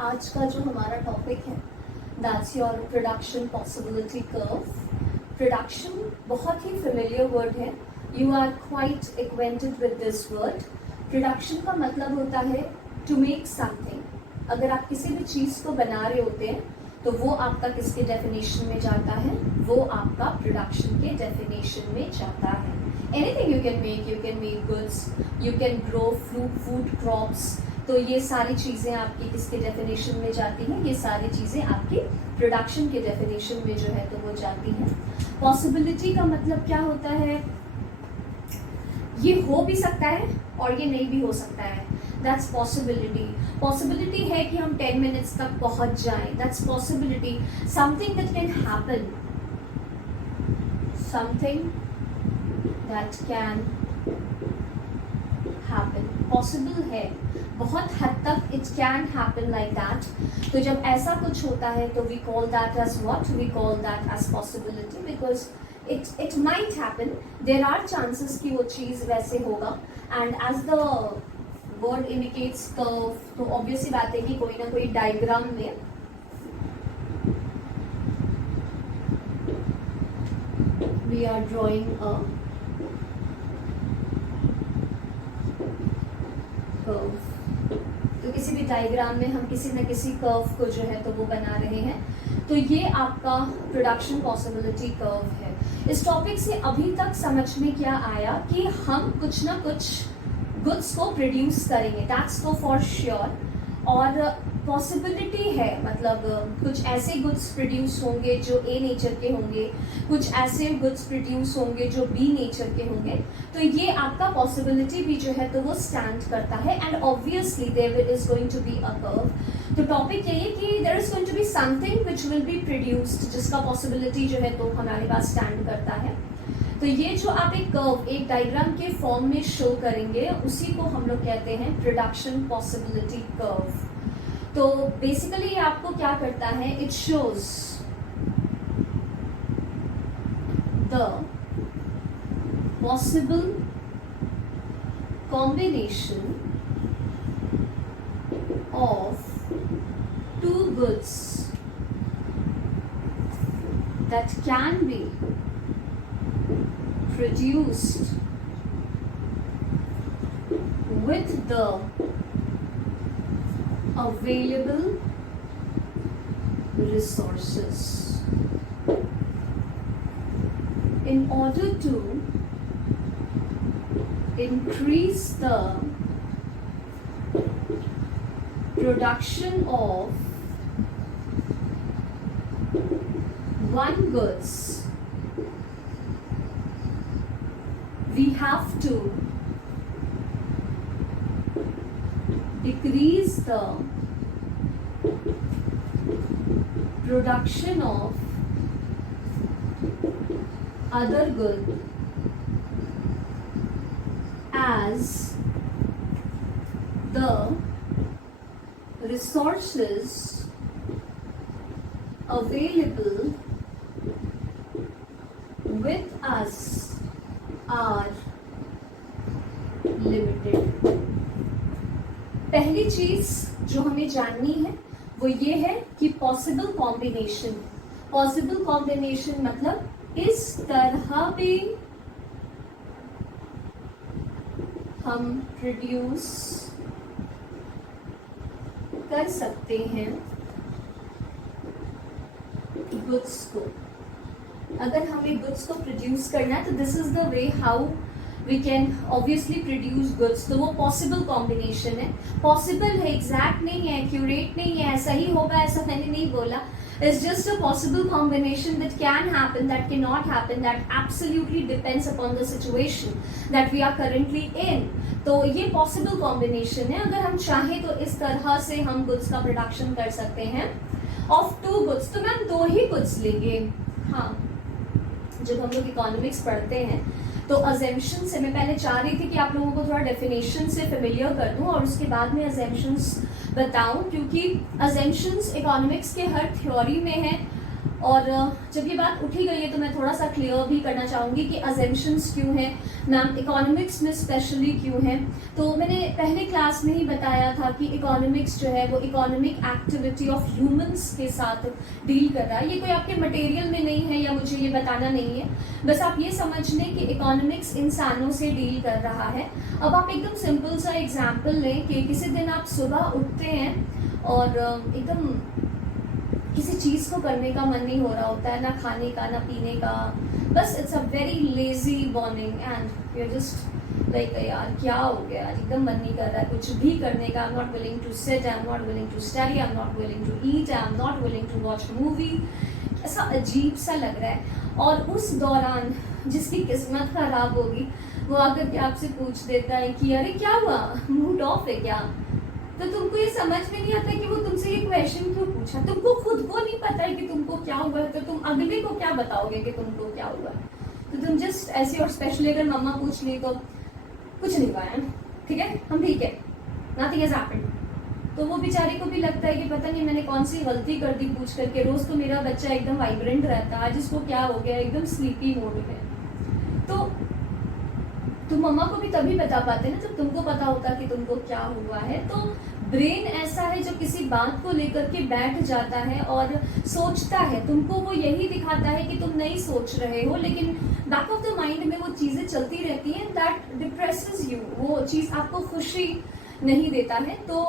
आज का जो हमारा टॉपिक है that's your production possibility curve. Production बहुत ही फेमिलियर वर्ड है, you are quite acquainted with this word. Production का मतलब होता है टू मेक समथिंग। अगर आप किसी भी चीज़ को बना रहे होते हैं तो वो आपका किसके डेफिनेशन में जाता है? वो आपका प्रोडक्शन के डेफिनेशन में जाता है। Anything you can make goods, you can grow food crops, तो ये सारी चीज़ें आपकी किसके डेफिनेशन में जाती हैं? ये सारी चीज़ें आपकी प्रोडक्शन के डेफिनेशन में जो है तो वो जाती हैं। पॉसिबिलिटी का मतलब क्या होता है? ये हो भी सकता है और ये नहीं भी हो सकता है, दैट्स पॉसिबिलिटी। पॉसिबिलिटी है कि हम 10 मिनट्स तक पहुंच जाएं, that's possibility. Something that can happen, something that can happen, possible है, बहुत हद तक it can happen like that. तो जब ऐसा कुछ होता है तो we call that as what? We call that as possibility, because it might happen, there are chances कि वो चीज़ वैसे होगा। And as the word indicates curve, तो ऑब्वियसली बात है कि कोई ना कोई डायग्राम में we are drawing a curve. तो किसी भी डायग्राम में हम किसी न किसी कर्व को जो है तो वो बना रहे हैं। तो ये आपका प्रोडक्शन पॉसिबिलिटी कर्व है। इस टॉपिक से अभी तक समझ में क्या आया कि हम कुछ ना कुछ गुड्स को प्रोड्यूस करेंगे, दैट्स तो फॉर श्योर। और पॉसिबिलिटी है मतलब कुछ ऐसे गुड्स प्रोड्यूस होंगे जो ए नेचर के होंगे, कुछ ऐसे गुड्स प्रोड्यूस होंगे जो बी नेचर के होंगे। तो ये आपका पॉसिबिलिटी भी जो है तो वो स्टैंड करता है। And obviously there is going to be a curve. तो टॉपिक यही है कि there is going to be something which will be produced, जिसका पॉसिबिलिटी जो है तो हमारे पास स्टैंड करता है। तो ये जो आप एक कर्व एक डायग्राम के फॉर्म में शो करेंगे उसी को हम लोग कहते हैं प्रोडक्शन पॉसिबिलिटी कर्व। तो बेसिकली ये आपको क्या करता है? It shows the possible combination of two goods that can be produced with the available resources. In order to increase the production of one goods, we have to decrease the production of other good as the resources available with us are limited. पहली चीज जो हमें जाननी है वो ये है कि पॉसिबल कॉम्बिनेशन मतलब इस तरह भी हम प्रोड्यूस कर सकते हैं गुड्स को। अगर हमें गुड्स को प्रोड्यूस करना है तो this is the way how we can obviously produce goods. तो वो पॉसिबल कॉम्बिनेशन है। पॉसिबल है, एग्जैक्ट नहीं है, एक्यूरेट नहीं है, ऐसा ही होगा ऐसा मैंने नहीं बोला। It's just a possible combination that can happen, that can not happen, that absolutely depends upon the situation that we are currently in. तो ये पॉसिबल कॉम्बिनेशन है। अगर हम चाहें तो इस तरह से हम गुड्स का प्रोडक्शन कर सकते हैं ऑफ टू गुड्स। तो मैम दो ही गुड्स लेंगे? हाँ, जब हम लोग इकोनॉमिक्स पढ़ते हैं तो अजेम्पशन से मैं पहले चाह रही थी कि आप लोगों को थोड़ा डेफिनेशन से फेमिलियर कर दूं और उसके बाद में अजेम्पशंस बताऊं, क्योंकि अजेम्पशंस इकोनॉमिक्स के हर थ्योरी में है और जब ये बात उठी गई है तो मैं थोड़ा सा क्लियर भी करना चाहूँगी कि अजम्पशंस क्यों हैं, मैम इकोनॉमिक्स में स्पेशली क्यों है। तो मैंने पहले क्लास में ही बताया था कि इकोनॉमिक्स जो है वो इकोनॉमिक एक्टिविटी ऑफ ह्यूमंस के साथ डील कर रहा है। ये कोई आपके मटेरियल में नहीं है या मुझे ये बताना नहीं है, बस आप ये समझ लें कि इकोनॉमिक्स इंसानों से डील कर रहा है। अब आप एकदम सिंपल सा एग्जाम्पल लें कि किसी दिन आप सुबह उठते हैं और एकदम किसी चीज़ को करने का मन नहीं हो रहा होता है, ना खाने का ना पीने का, बस it's a very lazy morning and you are just like यार क्या हो गया, एकदम मन नहीं कर रहा है कुछ भी करने का। I am not willing to sit, I am not willing to study, I am not willing to eat, I am not willing to watch movie. ऐसा अजीब सा लग रहा है। और उस दौरान जिसकी किस्मत खराब होगी वो आकर के आपसे पूछ देता है कि अरे क्या हुआ, मूड ऑफ है क्या। तो तुमको ये समझ में नहीं आता कि वो तुमसे ये क्वेश्चन क्यों पूछा। तुमको खुद को नहीं पता है कि तुमको क्या हुआ है, तो तुम अगले को क्या बताओगे कि तुमको क्या हुआ है। तो तुम जस्ट ऐसे, और स्पेशली अगर मम्मा पूछ ली तो कुछ नहीं हुआ है, ठीक है, हम ठीक है, नथिंग हैज हैपेंड। तो वो बेचारे को भी लगता है कि पता नहीं मैंने कौन सी गलती कर दी पूछ करके। रोज तो मेरा बच्चा एकदम वाइब्रेंट रहता है, आज इसको क्या हो गया, एकदम स्लीपी मोड में। तो तुम मम्मा को भी तभी बता पाते ना जब तुमको पता होता कि तुमको क्या हुआ है। तो ब्रेन ऐसा है जो किसी बात को लेकर के बैठ जाता है और सोचता है, तुमको वो यही दिखाता है कि तुम नहीं सोच रहे हो, लेकिन बैक ऑफ द माइंड में वो चीजें चलती रहती हैं। दैट डिप्रेसेस यू, वो चीज आपको खुशी नहीं देता है। तो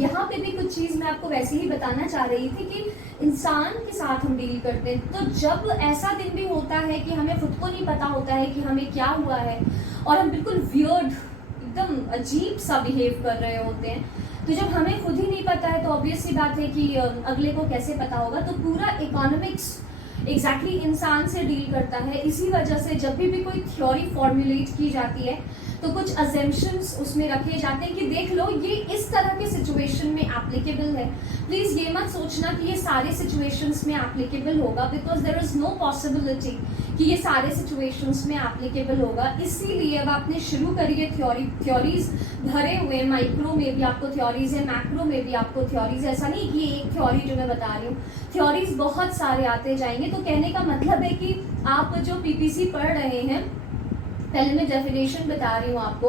यहाँ पे भी कुछ चीज मैं आपको वैसे ही बताना चाह रही थी कि इंसान के साथ हम डील करते हैं। तो जब ऐसा दिन भी होता है कि हमें खुद को नहीं पता होता है कि हमें क्या हुआ है और हम बिल्कुल वियर्ड, एकदम अजीब सा बिहेव कर रहे होते हैं, तो जब हमें खुद ही नहीं पता है तो ऑब्वियस सी बात है कि अगले को कैसे पता होगा। तो पूरा इकोनॉमिक्स एग्जैक्टली इंसान से डील करता है। इसी वजह से जब भी कोई थ्योरी फॉर्मुलेट की जाती है तो कुछ अजम्पशंस उसमें रखे जाते हैं कि देख लो ये इस तरह के सिचुएशन में एप्लीकेबल है। प्लीज ये मत सोचना कि ये सारे सिचुएशंस में एप्लीकेबल होगा, because there is no possibility कि ये सारे सिचुएशंस में एप्लीकेबल होगा। इसीलिए अब आपने शुरू करी है थ्योरीज भरे हुए, माइक्रो में भी आपको थ्योरीज है, मैक्रो में भी आपको थ्योरीज। ऐसा नहीं कि एक थ्योरी जो मैं बता रही हूँ, थ्योरीज बहुत सारे आते जाएंगे। तो कहने का मतलब है कि आप जो पीपीसी पढ़ रहे हैं, पहले मैं डेफिनेशन बता रही हूँ आपको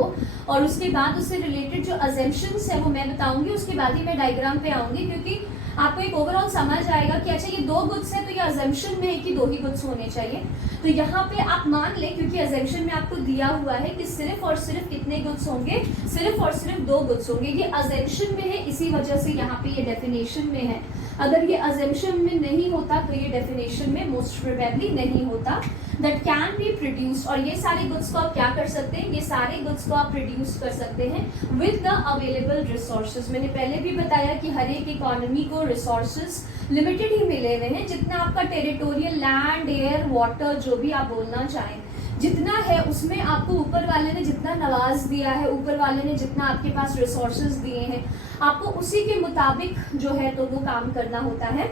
और उसके बाद उससे रिलेटेड जो अजम्पशंस है वो मैं बताऊंगी, उसके बाद ही मैं डायग्राम पे आऊंगी, क्योंकि आपको एक ओवरऑल समझ आएगा कि अच्छा ये 2 गुड्स है तो ये अजम्पशन में है कि 2 ही गुड्स होने चाहिए। तो यहाँ पे आप मान लें, क्योंकि अजम्पशन में आपको दिया हुआ है कि सिर्फ और सिर्फ कितने गुड्स होंगे, सिर्फ और सिर्फ 2 गुड्स होंगे। ये अजम्पशन में है, इसी वजह से यहाँ पे ये डेफिनेशन में है। अगर ये अजम्पशन में नहीं होता तो ये डेफिनेशन में मोस्ट प्रोबेबली नहीं होता। दैट कैन बी प्रोड्यूस्ड, और ये सारे गुड्स को आप क्या कर सकते हैं, ये सारे गुड्स को आप प्रोड्यूस कर सकते हैं विद द अवेलेबल रिसोर्सेज। मैंने पहले भी बताया कि हर एक इकोनॉमी को रिसोर्सेज लिमिटेड ही मिले हुए हैं। जितना आपका टेरिटोरियल, लैंड, एयर, वाटर, जो भी आप बोलना चाहें, जितना है उसमें आपको ऊपर वाले ने जितना नवाज दिया है, ऊपर वाले ने जितना आपके पास रिसोर्सेज दिए हैं, आपको उसी के मुताबिक जो है तो वो काम करना होता है।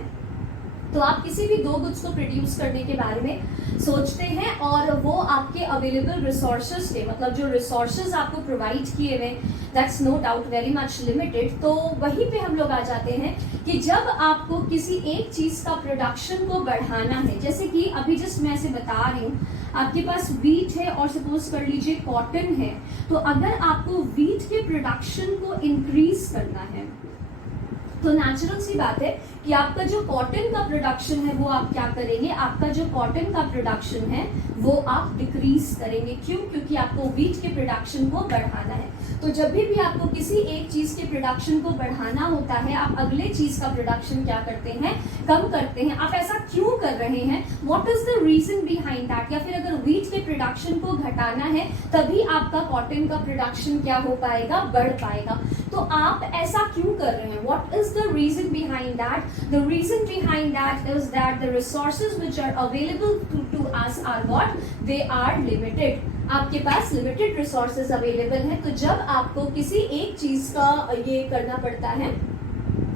तो आप किसी भी 2 गुड्स को प्रोड्यूस करने के बारे में सोचते हैं और वो आपके अवेलेबल रिसोर्सेज के, मतलब जो रिसोर्सेज आपको प्रोवाइड किए हुए, that's no doubt very much limited. तो वहीं पे हम लोग आ जाते हैं कि जब आपको किसी एक चीज का प्रोडक्शन को बढ़ाना है, जैसे कि अभी जस्ट मैं ऐसे बता रही हूँ, आपके पास वीट है और सपोज कर लीजिए कॉटन है, तो अगर आपको वीट के प्रोडक्शन को इंक्रीज करना है तो नेचुरल सी बात है कि आपका जो कॉटन का प्रोडक्शन है वो आप क्या करेंगे, आपका जो कॉटन का प्रोडक्शन है वो आप डिक्रीज करेंगे। क्यों? क्योंकि आपको वीट के प्रोडक्शन को बढ़ाना है। तो जब भी आपको किसी एक चीज के प्रोडक्शन को बढ़ाना होता है, आप अगले चीज का प्रोडक्शन क्या करते हैं, कम करते हैं। आप ऐसा क्यों कर रहे हैं, what is the reason behind that. या फिर अगर वीट के प्रोडक्शन को घटाना है तभी आपका कॉटन का प्रोडक्शन क्या हो पाएगा, बढ़ पाएगा। तो आप ऐसा क्यों कर रहे हैं, what is the reason behind that? The reason behind that is that the resources which are available to us are what? They are limited. आपके पास लिमिटेड रिसोर्सेज अवेलेबल हैं। तो जब आपको किसी एक चीज का ये करना पड़ता है,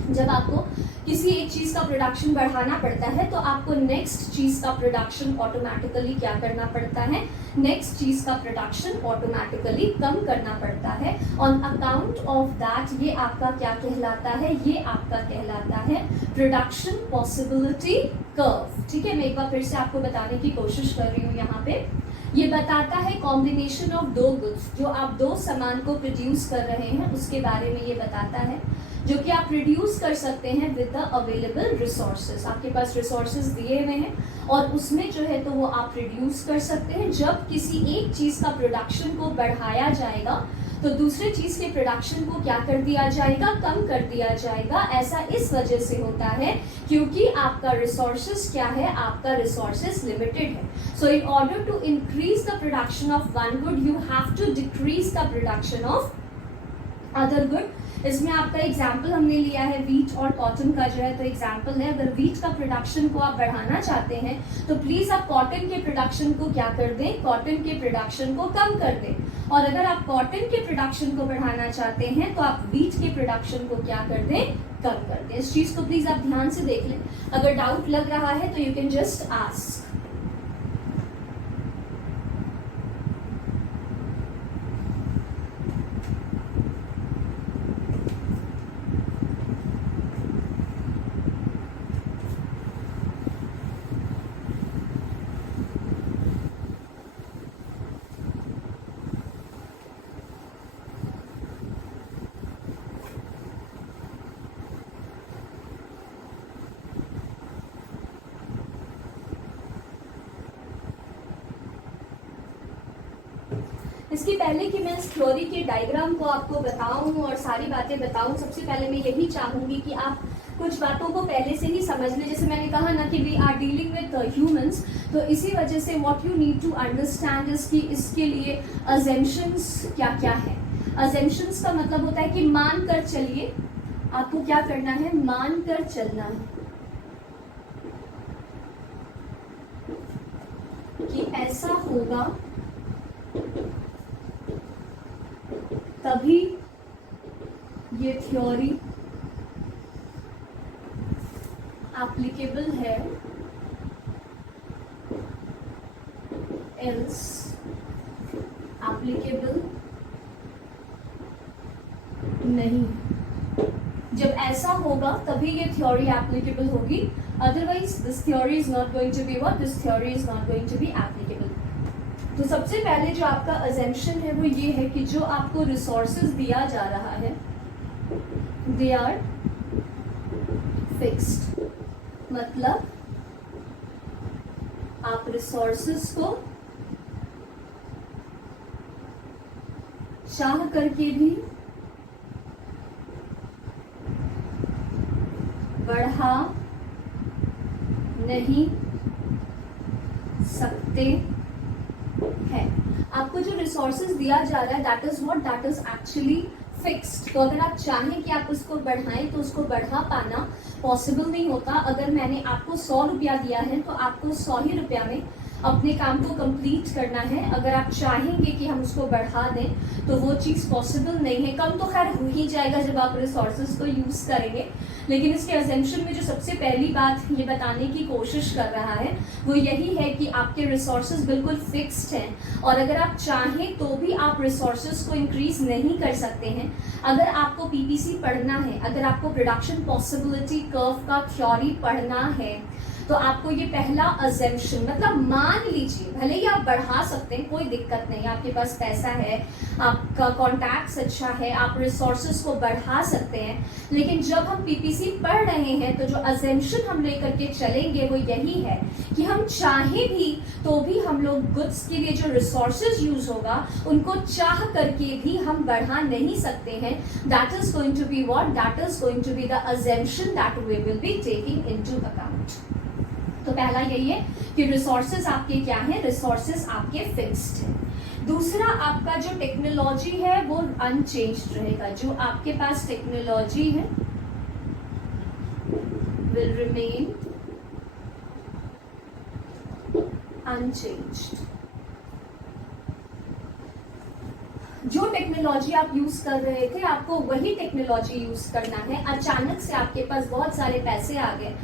जब आपको किसी एक चीज का प्रोडक्शन बढ़ाना पड़ता है तो आपको नेक्स्ट चीज का प्रोडक्शन ऑटोमेटिकली क्या करना पड़ता है, नेक्स्ट चीज का प्रोडक्शन ऑटोमेटिकली कम करना पड़ता है। ऑन अकाउंट ऑफ दैट ये आपका क्या कहलाता है, ये आपका कहलाता है प्रोडक्शन पॉसिबिलिटी कर्व, ठीक है। मैं एक बार फिर से आपको बताने की कोशिश कर रही हूँ। यहाँ पे ये बताता है कॉम्बिनेशन ऑफ दो गुड्स, जो आप दो सामान को प्रोड्यूस कर रहे हैं उसके बारे में ये बताता है, जो कि आप प्रोड्यूस कर सकते हैं विद द अवेलेबल रिसोर्सेज। आपके पास रिसोर्सेज दिए हुए हैं और उसमें जो है तो वो आप प्रोड्यूस कर सकते हैं। जब किसी एक चीज का प्रोडक्शन को बढ़ाया जाएगा तो दूसरे चीज के प्रोडक्शन को क्या कर दिया जाएगा, कम कर दिया जाएगा। ऐसा इस वजह से होता है क्योंकि आपका रिसोर्सेज क्या है, आपका रिसोर्सेज लिमिटेड है। So in order to increase the production of one good you have to decrease the production of other good. इसमें आपका एग्जाम्पल हमने लिया है वीट और कॉटन का जो है तो एग्जाम्पल है, अगर वीट का प्रोडक्शन को आप बढ़ाना चाहते हैं तो प्लीज आप कॉटन के प्रोडक्शन को क्या कर दें, कॉटन के प्रोडक्शन को कम कर दें। और अगर आप कॉटन के प्रोडक्शन को बढ़ाना चाहते हैं तो आप वीट के प्रोडक्शन को क्या कर दें, कम कर दें। इस चीज को प्लीज आप ध्यान से देख लें। अगर डाउट लग रहा है तो यू कैन जस्ट आस्क। इसके पहले कि मैं इस थ्योरी के डायग्राम को आपको बताऊं और सारी बातें बताऊं, सबसे पहले मैं यही चाहूंगी कि आप कुछ बातों को पहले से ही समझ लें। जैसे मैंने कहा ना कि we are dealing with humans, तो इसी वजह से what you need to understand is कि इसके लिए अजम्पशंस क्या क्या है। अजम्पशंस का मतलब होता है कि मान कर चलिए, आपको क्या करना है, मान कर चलना है कि ऐसा होगा तभी ये थ्योरी एप्लीकेबल है, एल्स एप्लीकेबल नहीं। जब ऐसा होगा तभी ये थ्योरी एप्लीकेबल होगी, otherwise this theory is not going to be what, this theory is not going to be applicable. तो सबसे पहले जो आपका अजम्पशन है वो ये है कि जो आपको रिसोर्सेज दिया जा रहा है दे आर फिक्स्ड। मतलब आप रिसोर्सेज को चाह करके भी बढ़ा नहीं सकते है। आपको जो रिसोर्सेज दिया जा रहा है that is what, that is actually fixed. तो अगर आप चाहें कि आप उसको बढ़ाएं तो उसको बढ़ा पाना पॉसिबल नहीं होता। अगर मैंने आपको 100 रुपया दिया है तो आपको 100 ही रुपया में अपने काम को कंप्लीट करना है। अगर आप चाहेंगे कि हम उसको बढ़ा दें तो वो चीज़ पॉसिबल नहीं है। कम तो खैर हो ही जाएगा जब आप रिसोर्सेज को यूज़ करेंगे, लेकिन इसके अजम्पशन में जो सबसे पहली बात ये बताने की कोशिश कर रहा है वो यही है कि आपके रिसोर्सेज बिल्कुल फिक्स्ड हैं और अगर आप चाहें तो भी आप रिसोर्सेज को इंक्रीज नहीं कर सकते हैं। अगर आपको पीपीसी पढ़ना है, अगर आपको प्रोडक्शन पॉसिबिलिटी कर्व का थ्योरी पढ़ना है तो आपको ये पहला अजम्पशन, मतलब मान लीजिए भले ही आप बढ़ा सकते हैं, कोई दिक्कत नहीं, आपके पास पैसा है, आपका कॉन्टैक्ट्स अच्छा है, आप रिसोर्सेज को बढ़ा सकते हैं। लेकिन जब हम पीपीसी पढ़ रहे हैं तो जो अजम्पशन हम लेकर के चलेंगे वो यही है कि हम चाहे भी तो भी हम लोग गुड्स के लिए जो रिसोर्सेज यूज होगा उनको चाह करके भी हम बढ़ा नहीं सकते हैं। That is going to be what, that is going to be the assumption that we will be taking into account. तो पहला यही है कि रिसोर्सेज आपके क्या हैं, रिसोर्सेज आपके फिक्स्ड हैं। दूसरा, आपका जो टेक्नोलॉजी है वो अनचेंज्ड रहेगा। जो आपके पास टेक्नोलॉजी है विल रिमेन अनचेंज्ड। जो टेक्नोलॉजी आप यूज कर रहे थे आपको वही टेक्नोलॉजी यूज करना है। अचानक से आपके पास बहुत सारे पैसे आ गए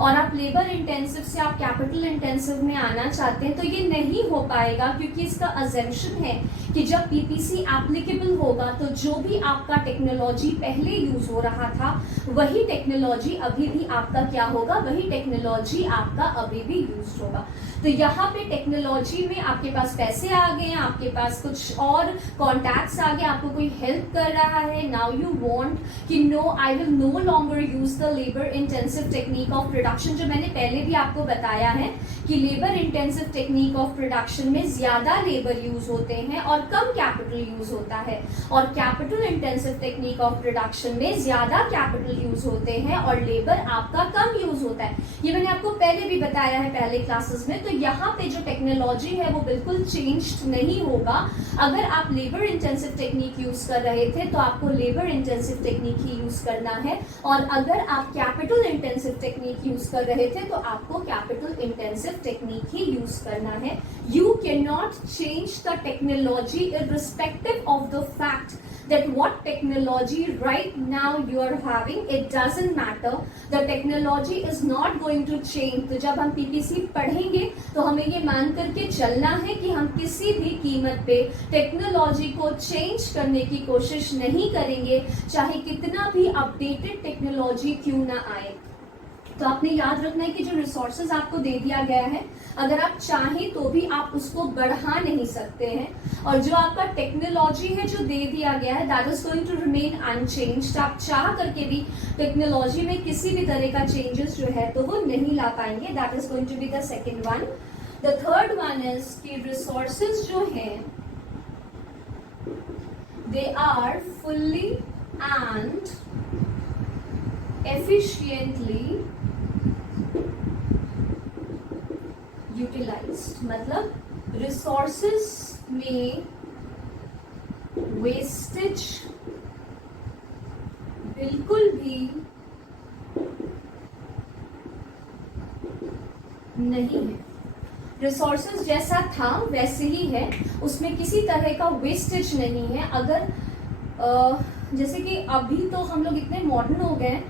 और आप लेबर इंटेंसिव से आप कैपिटल इंटेंसिव में आना चाहते हैं, तो ये नहीं हो पाएगा, क्योंकि इसका अजम्पशन है कि जब पीपीसी एप्लीकेबल होगा तो जो भी आपका टेक्नोलॉजी पहले यूज हो रहा था वही टेक्नोलॉजी अभी भी आपका क्या होगा, वही टेक्नोलॉजी आपका अभी भी यूज होगा। तो यहाँ पे टेक्नोलॉजी में आपके पास पैसे आ गए हैं, आपके पास कुछ और कॉन्टैक्ट्स आ गए, आपको कोई हेल्प कर रहा है, नाउ यू वांट कि no, I will no longer use the labour intensive technique of production. जो मैंने पहले भी आपको बताया है कि labour intensive technique of production में ज्यादा लेबर यूज होते हैं और कम कैपिटल यूज होता है, और capital intensive technique of production में ज्यादा कैपिटल यूज होते हैं और लेबर आपका कम यूज होता है। ये मैंने आपको पहले भी बताया है पहले क्लासेस में। तो यहाँ पे जो टेक्नोलॉजी है वो बिल्कुल चेंज्ड नहीं होगा। अगर आप लेबर इंटेंसिव टेक्निक यूज कर रहे थे तो आपको लेबर इंटेंसिव टेक्निक ही यूज करना है, और अगर आप कैपिटल इंटेंसिव टेक्निक यूज कर रहे थे तो आपको कैपिटल इंटेंसिव टेक्निक ही यूज करना है। You can not change the technology irrespective of the fact that what technology right now you are having, it doesn't matter, the technology is not going to change। तो जब हम PPC पढ़ेंगे तो हमें ये मान करके चलना है कि हम किसी भी कीमत पे टेक्नोलॉजी को चेंज करने की कोशिश नहीं करेंगे, चाहे कितना भी अपडेटेड टेक्नोलॉजी क्यों ना आए। तो आपने याद रखना है कि जो रिसोर्सेज आपको दे दिया गया है, अगर आप चाहें तो भी आप उसको बढ़ा नहीं सकते हैं, और जो आपका टेक्नोलॉजी है जो दे दिया गया है that is going to remain unchanged. आप चाह करके भी टेक्नोलॉजी में किसी भी तरह का चेंजेस जो है तो वो नहीं ला पाएंगे। That is going to be the second one. The third one is कि रिसोर्सेज जो हैं they are fully and efficiently utilized। मतलब रिसोर्सेस में वेस्टेज बिल्कुल भी नहीं है। रिसोर्सेज जैसा था वैसे ही है, उसमें किसी तरह का वेस्टेज नहीं है। अगर जैसे कि अभी तो हम लोग इतने मॉडर्न हो गए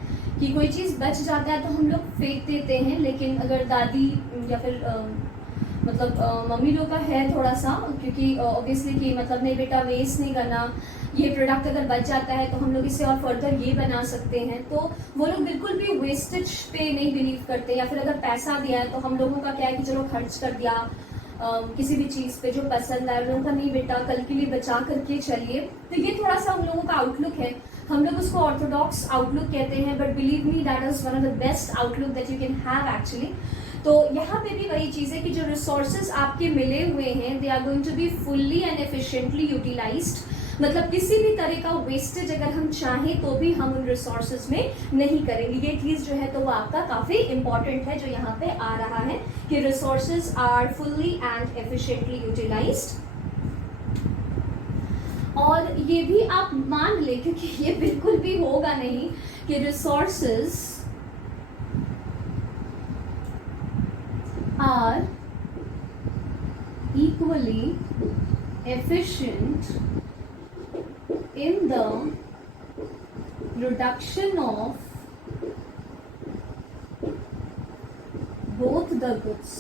कि कोई चीज़ बच जाता है तो हम लोग फेंक देते हैं, लेकिन अगर दादी या फिर मतलब मम्मी लोग का है थोड़ा सा, क्योंकि ऑब्वियसली कि मतलब नहीं बेटा वेस्ट नहीं करना, ये प्रोडक्ट अगर बच जाता है तो हम लोग इसे और फर्दर ये बना सकते हैं, तो वो लोग बिल्कुल भी वेस्टेज पे नहीं बिलीव करते। या फिर अगर पैसा दिया है तो हम लोगों का क्या है कि चलो खर्च कर दिया किसी भी चीज़ पे जो पसंद आए, लोगों का नहीं बेटा कल के लिए बचा करके चलिए। तो ये थोड़ा सा हम लोगों का आउटलुक है, हम लोग उसको ऑर्थोडॉक्स आउटलुक कहते हैं, but believe me that is one of the best outlook that you can have actually. तो यहाँ पे भी वही चीज़ है कि जो रिसोर्सेज आपके मिले हुए हैं they are going to be fully and efficiently utilised. मतलब किसी भी तरह का वेस्टेज अगर हम चाहें तो भी हम उन रिसोर्सेज में नहीं करेंगे। ये चीज़ जो है तो वो आपका काफ़ी इंपॉर्टेंट है जो यहाँ पे आ रहा है कि resources are fully and efficiently utilised. और ये भी आप मान ले, क्योंकि ये बिल्कुल भी होगा नहीं कि resources are equally efficient in the reduction of both the goods।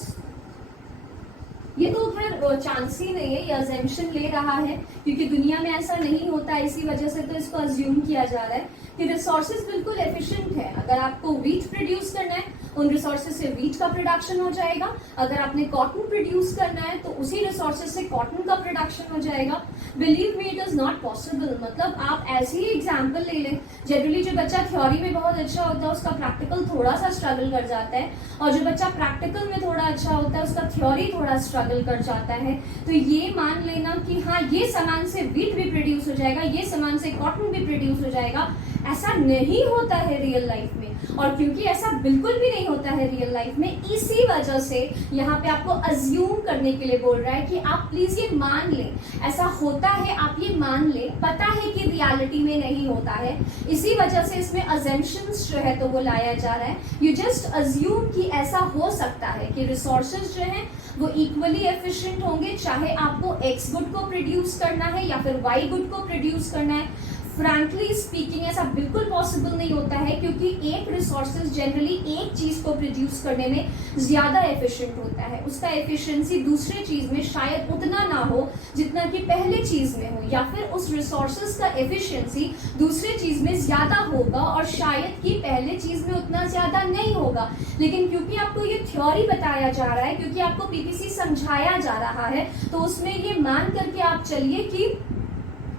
ये तो खैर चांस ही नहीं है, ये अजम्पशन ले रहा है क्योंकि दुनिया में ऐसा नहीं होता, इसी वजह से तो इसको अज्यूम किया जा रहा है कि रिसोर्सेज बिल्कुल एफिशिएंट है। अगर आपको व्हीट प्रोड्यूस करना है उन रिसोर्सेज से व्हीट का प्रोडक्शन हो जाएगा, अगर आपने कॉटन प्रोड्यूस करना है तो उसी रिसोर्सेज से कॉटन का प्रोडक्शन हो जाएगा। Believe me it is not possible. मतलब आप ऐसे ही एग्जाम्पल ले लें, जनरली जो बच्चा थ्योरी में बहुत अच्छा होता है उसका प्रैक्टिकल थोड़ा सा स्ट्रगल कर जाता है, और जो बच्चा प्रैक्टिकल में थोड़ा अच्छा होता है उसका थ्योरी थोड़ा स्ट्रगल कर जाता है। तो ये मान लेना कि हाँ ये सामान से व्हीट भी प्रोड्यूस हो जाएगा, ये सामान से कॉटन भी प्रोड्यूस हो जाएगा, ऐसा नहीं होता है रियल लाइफ में। और क्योंकि ऐसा बिल्कुल भी नहीं होता है रियल लाइफ में, इसी वजह से यहाँ पे आपको अज्यूम करने के लिए बोल रहा है कि आप प्लीज ये मान लें ऐसा होता है, आप ये मान लें, पता है कि रियलिटी में नहीं होता है, इसी वजह से इसमें अजम्पशंस जो है तो वो लाया जा रहा है। यू जस्ट अज्यूम कि ऐसा हो सकता है कि रिसोर्सेज जो हैं वो इक्वली एफिशिएंट होंगे, चाहे आपको एक्स गुड को प्रोड्यूस करना है या फिर वाई गुड को प्रोड्यूस करना है। फ्रैंकली स्पीकिंग ऐसा बिल्कुल पॉसिबल नहीं होता है, क्योंकि एक रिसोर्सेज जनरली एक चीज को प्रोड्यूस करने में ज्यादा एफिशिएंट होता है, उसका एफिशिएंसी दूसरे चीज में शायद उतना ना हो जितना कि पहले चीज में हो, या फिर उस रिसोर्सेज का एफिशिएंसी दूसरे चीज में ज्यादा होगा और शायद कि पहले चीज में उतना ज्यादा नहीं होगा। लेकिन क्योंकि आपको ये थ्योरी बताया जा रहा है, क्योंकि आपको पीपीसी समझाया जा रहा है, तो उसमें ये मान करके आप चलिए कि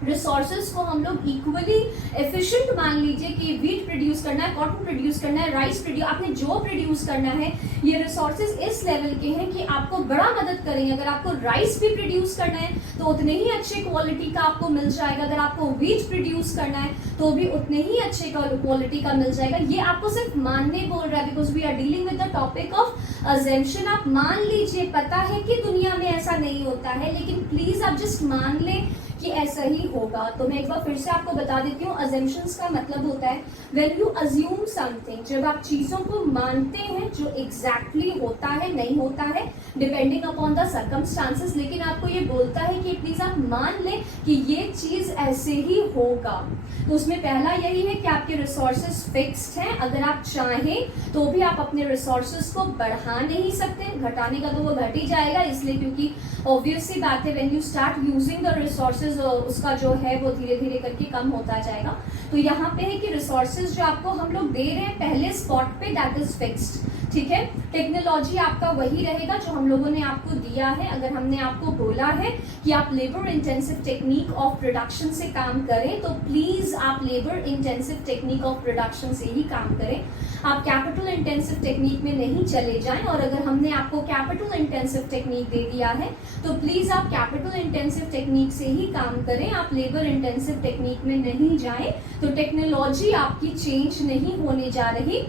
रिसोर्सेज को हम लोग इक्वली एफिशिएंट मान लीजिए कि वीट प्रोड्यूस करना है, कॉटन प्रोड्यूस करना है, राइस प्रोड्यूस, आपने जो प्रोड्यूस करना है, ये रिसोर्सेज इस लेवल के हैं कि आपको बड़ा मदद करेंगे। अगर आपको राइस भी प्रोड्यूस करना है तो उतने ही अच्छे क्वालिटी का आपको मिल जाएगा, अगर आपको वीट प्रोड्यूस करना है तो भी उतने ही अच्छे क्वालिटी का मिल जाएगा। ये आपको सिर्फ मानने बोल रहा है, because we are dealing with the topic of assumption. आप मान लीजिए, पता है कि दुनिया में ऐसा नहीं होता है, लेकिन प्लीज आप जस्ट मान ले कि ऐसा ही होगा। तो मैं एक बार फिर से आपको बता देती हूँ, अजम्पशंस का मतलब होता है व्हेन यू अज्यूम समथिंग, जब आप चीजों को मानते हैं जो एग्जैक्टली होता है, नहीं होता है, डिपेंडिंग अपॉन द सर्कमस्टांसेस, लेकिन आपको ये बोलता है कि प्लीज आप मान लें कि ये चीज ऐसे ही होगा। तो उसमें पहला यही है कि आपके रिसोर्सेज फिक्स्ड हैं, अगर आप चाहें तो भी आप अपने रिसोर्सेज को बढ़ा नहीं सकते, घटाने का तो वो घट ही जाएगा, इसलिए क्योंकि ऑब्वियसली बात है when you start using the resources उसका जो है वो धीरे धीरे करके कम होता जाएगा। तो यहाँ पे है कि रिसोर्सेज जो आपको हम लोग दे रहे हैं पहले स्पॉट पे, दैट इज फिक्स्ड, ठीक है। टेक्नोलॉजी आपका वही रहेगा जो हम लोगों ने आपको दिया है। अगर हमने आपको बोला है कि आप labour intensive technique of production से काम करें, तो प्लीज आप labour intensive technique of production से ही काम करें, आप कैपिटल इंटेंसिव टेक्निक में नहीं चले जाएं। और अगर हमने आपको कैपिटल इंटेंसिव टेक्निक दे दिया है तो प्लीज आप कैपिटल इंटेंसिव टेक्निक से ही काम करें, आप लेबर इंटेंसिव टेक्निक में नहीं जाएं। तो टेक्नोलॉजी आपकी चेंज नहीं होने जा रही।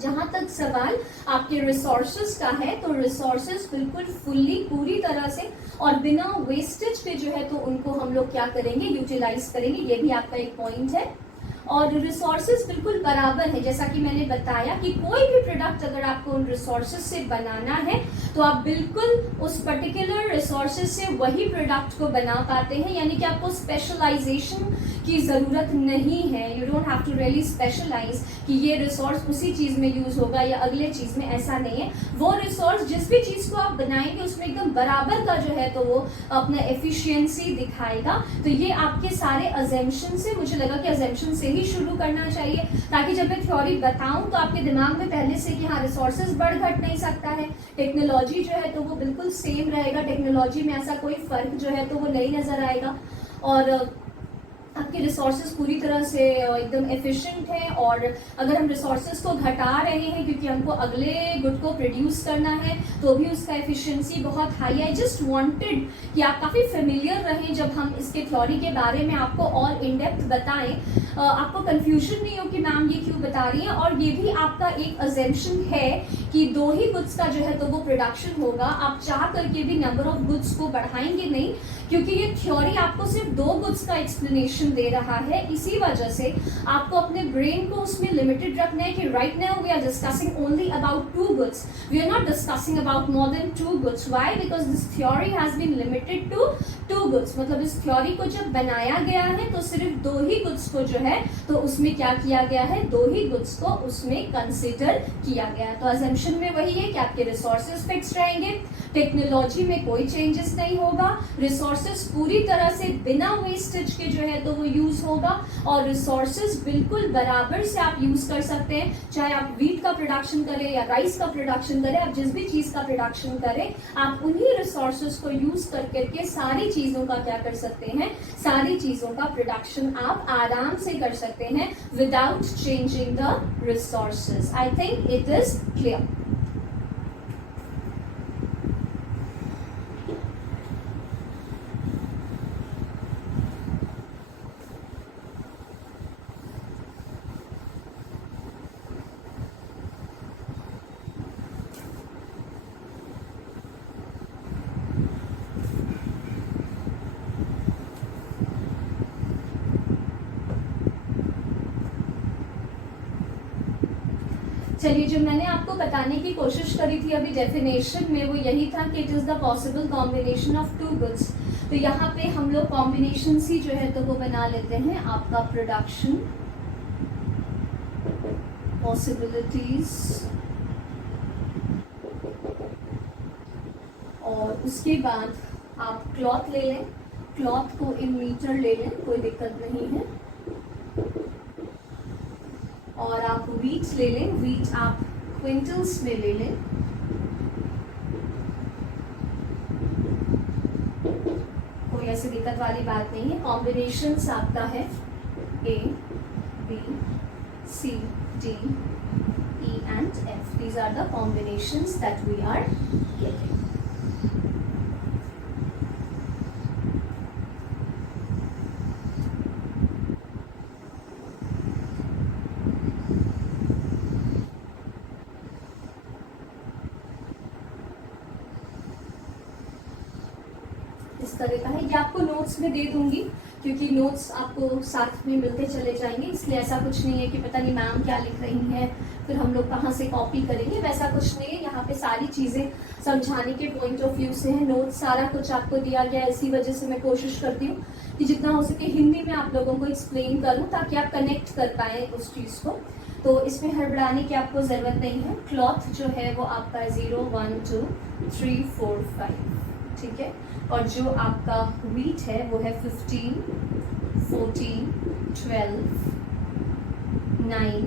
जहां तक सवाल आपके रिसोर्सेज का है, तो रिसोर्सेज बिल्कुल फुल्ली पूरी तरह से और बिना वेस्टेज पे जो है तो उनको हम लोग क्या करेंगे, यूटिलाइज करेंगे। ये भी आपका एक पॉइंट है। और रिसोर्सेज बिल्कुल बराबर है, जैसा कि मैंने बताया कि कोई भी प्रोडक्ट अगर आपको उन रिसोर्सेज से बनाना है तो आप बिल्कुल उस पर्टिकुलर रिसोर्सेज से वही प्रोडक्ट को बना पाते हैं, यानी कि आपको स्पेशलाइजेशन की जरूरत नहीं है। You don't have to really specialise कि ये रिसोर्स उसी चीज में यूज होगा या अगले चीज में, ऐसा नहीं है। वो रिसोर्स जिस भी चीज को आप बनाएंगे उसमें एकदम बराबर का जो है तो वो अपना एफिशिएंसी दिखाएगा। तो ये आपके सारे अजम्पशन से, मुझे लगा कि अजम्पशन से ही शुरू करना चाहिए, ताकि जब मैं थ्योरी बताऊं तो आपके दिमाग में पहले से कि हाँ रिसोर्सेज बढ़ घट नहीं सकता है, टेक्नोलॉजी जो है तो वो बिल्कुल सेम रहेगा, टेक्नोलॉजी में ऐसा कोई फर्क जो है तो वो नहीं नजर आएगा, और आपके रिसोर्सेज पूरी तरह से एकदम एफिशिएंट है। और अगर हम रिसोर्सेज को घटा रहे हैं क्योंकि हमको अगले गुड को प्रोड्यूस करना है, तो भी उसका एफिशिएंसी बहुत हाई है। आई जस्ट वांटेड कि आप काफी फेमिलियर रहें जब हम इसके थ्योरी के बारे में आपको और इन डेप्थ बताएं, आपको कंफ्यूजन नहीं हो कि मैम ये क्यों बता रही है। और ये भी आपका एक अजम्पशन है कि दो ही गुड्स का जो है तो वो प्रोडक्शन होगा, आप चाह करके भी नंबर ऑफ गुड्स को बढ़ाएंगे नहीं, क्योंकि ये थ्योरी आपको सिर्फ दो गुड्स का एक्सप्लेनेशन दे रहा है। इसी वजह से आपको अपने ब्रेन को उसमें लिमिटेड रखना है कि right now we are discussing only about two goods, we are not discussing about more than two goods. Why? Because this theory has been limited to two goods. मतलब इस थ्योरी को जब बनाया गया है तो सिर्फ दो ही गुड्स को जो है तो उसमें क्या किया गया है, दो ही गुड्स को उसमें कंसिडर किया गया है। तो अजम्पशन में वही है कि आपके रिसोर्सेज फिक्स रहेंगे, टेक्नोलॉजी में कोई चेंजेस नहीं होगा, रिसोर्सेज पूरी तरह से बिना वेस्टेज के जो है तो वो यूज होगा, और रिसोर्सेज बिल्कुल बराबर से आप यूज कर सकते हैं, चाहे आप वीट का प्रोडक्शन करें या राइस का प्रोडक्शन करें, आप जिस भी चीज का प्रोडक्शन करें, आप उन्हीं रिसोर्सेज को यूज कर करके सारी चीजों का क्या कर सकते हैं, सारी चीजों का प्रोडक्शन आप आराम से कर सकते हैं without changing the resources. I think it is clear. चलिए, जो मैंने आपको बताने की कोशिश करी थी अभी डेफिनेशन में, वो यही था कि it is the possible combination of two goods. तो यहाँ पे हम लोग कॉम्बिनेशन ही जो है तो वो बना लेते हैं आपका प्रोडक्शन पॉसिबिलिटीज, और उसके बाद आप क्लॉथ ले लें, क्लॉथ को इन मीटर ले लें, कोई दिक्कत नहीं है। और आप वीट ले लें, वीट आप क्विंटल्स में ले लें। कोई ऐसी दिक्कत वाली बात नहीं है। कॉम्बिनेशंस आपका है A, B, C, D, E and F. These are the combinations that we are getting. इस तरह का है। ये आपको नोट्स में दे दूंगी क्योंकि नोट्स आपको साथ में मिलते चले जाएंगे, इसलिए ऐसा कुछ नहीं है कि पता नहीं मैम क्या लिख रही हैं फिर हम लोग कहाँ से कॉपी करेंगे, वैसा कुछ नहीं है। यहाँ पे सारी चीज़ें समझाने के पॉइंट ऑफ व्यू से है। नोट्स सारा कुछ आपको दिया गया है, इसी वजह से मैं कोशिश करती हूँ कि जितना हो सके हिंदी में आप लोगों को एक्सप्लेन करूँ ताकि आप कनेक्ट कर पाएँ उस चीज़ को। तो इसमें हड़बड़ाने की आपको ज़रूरत नहीं है। क्लॉथ जो है वो आपका 0, 1, 2, 3, 4, 5, ठीक है। और जो आपका वीट है वो है 15, 14, 12, 9,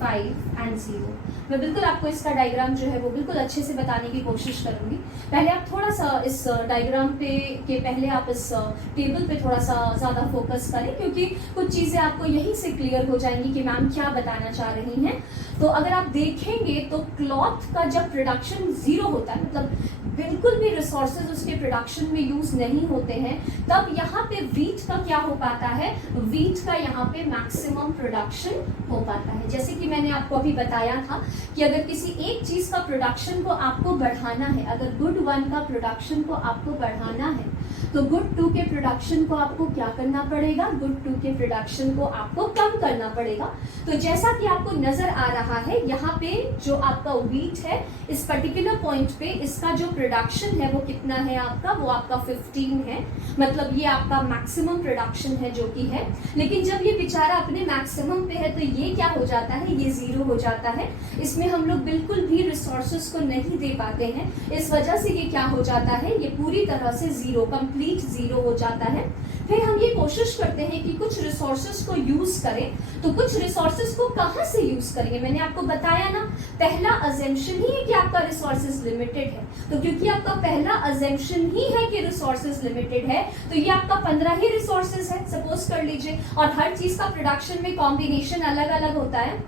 5 एंड 0। मैं बिल्कुल आपको इसका डायग्राम जो है वो बिल्कुल अच्छे से बताने की कोशिश करूंगी। पहले आप थोड़ा सा इस डायग्राम पे के पहले आप इस टेबल पे थोड़ा सा ज़्यादा फोकस करें, क्योंकि कुछ चीज़ें आपको यहीं से क्लियर हो जाएंगी कि मैम क्या बताना चाह रही हैं। तो अगर आप देखेंगे तो क्लॉथ का जब प्रोडक्शन 0 होता है, मतलब बिल्कुल भी रिसोर्सेज उसके प्रोडक्शन में यूज नहीं होते हैं, तब यहाँ पे वीट का क्या हो पाता है, वीट का यहाँ पे मैक्सिमम प्रोडक्शन हो पाता है। जैसे कि मैंने आपको अभी बताया था कि अगर किसी एक चीज का प्रोडक्शन को आपको बढ़ाना है, अगर गुड 1 का प्रोडक्शन को आपको बढ़ाना है तो गुड 2 के प्रोडक्शन को आपको क्या करना पड़ेगा, गुड 2 के प्रोडक्शन को आपको कम करना पड़ेगा। तो जैसा कि आपको नजर आ रहा है यहाँ पे जो आपका वीट है इस पर्टिकुलर पॉइंट पे इसका जो प्रोडक्शन है वो कितना है आपका, वो आपका 15 है, मतलब ये आपका मैक्सिमम प्रोडक्शन है जो कि है। लेकिन जब ये बेचारा अपने मैक्सिमम पे है तो ये क्या हो जाता है, ये 0 हो जाता है। इसमें हम लोग बिल्कुल भी रिसोर्सेज को नहीं दे पाते हैं, इस वजह से ये क्या हो जाता है, ये पूरी तरह से 0, कंप्लीट 0 हो जाता है। फिर हम ये कोशिश करते हैं कि कुछ रिसोर्सेज को यूज करें, तो कुछ रिसोर्सेज को कहां से यूज करेंगे, मैंने आपको बताया ना, पहला अजम्पशन ही है कि आपका रिसोर्सेज लिमिटेड है। तो क्योंकि आपका पहला अजम्पशन ही है कि रिसोर्सेज लिमिटेड है, तो ये आपका 15 ही रिसोर्सेज है सपोज कर लीजिए, और हर चीज का प्रोडक्शन में कॉम्बिनेशन अलग अलग होता है।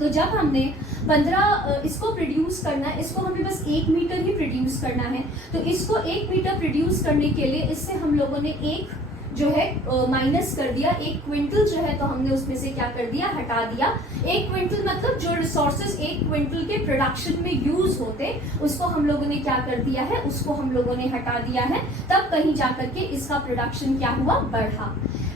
तो जब हमने 15 इसको प्रोड्यूस करना है, इसको हमें बस 1 मीटर ही प्रोड्यूस करना है, तो इसको 1 मीटर प्रोड्यूस करने के लिए इससे हम लोगों ने एक जो है माइनस कर दिया, 1 क्विंटल जो है तो हमने उसमें से क्या कर दिया, हटा दिया। 1 क्विंटल मतलब जो रिसोर्सेज 1 क्विंटल के प्रोडक्शन में यूज होते उसको हम लोगों ने क्या कर दिया है, उसको हम लोगों ने हटा दिया है। तब कहीं जाकर के इसका प्रोडक्शन क्या हुआ, बढ़ा।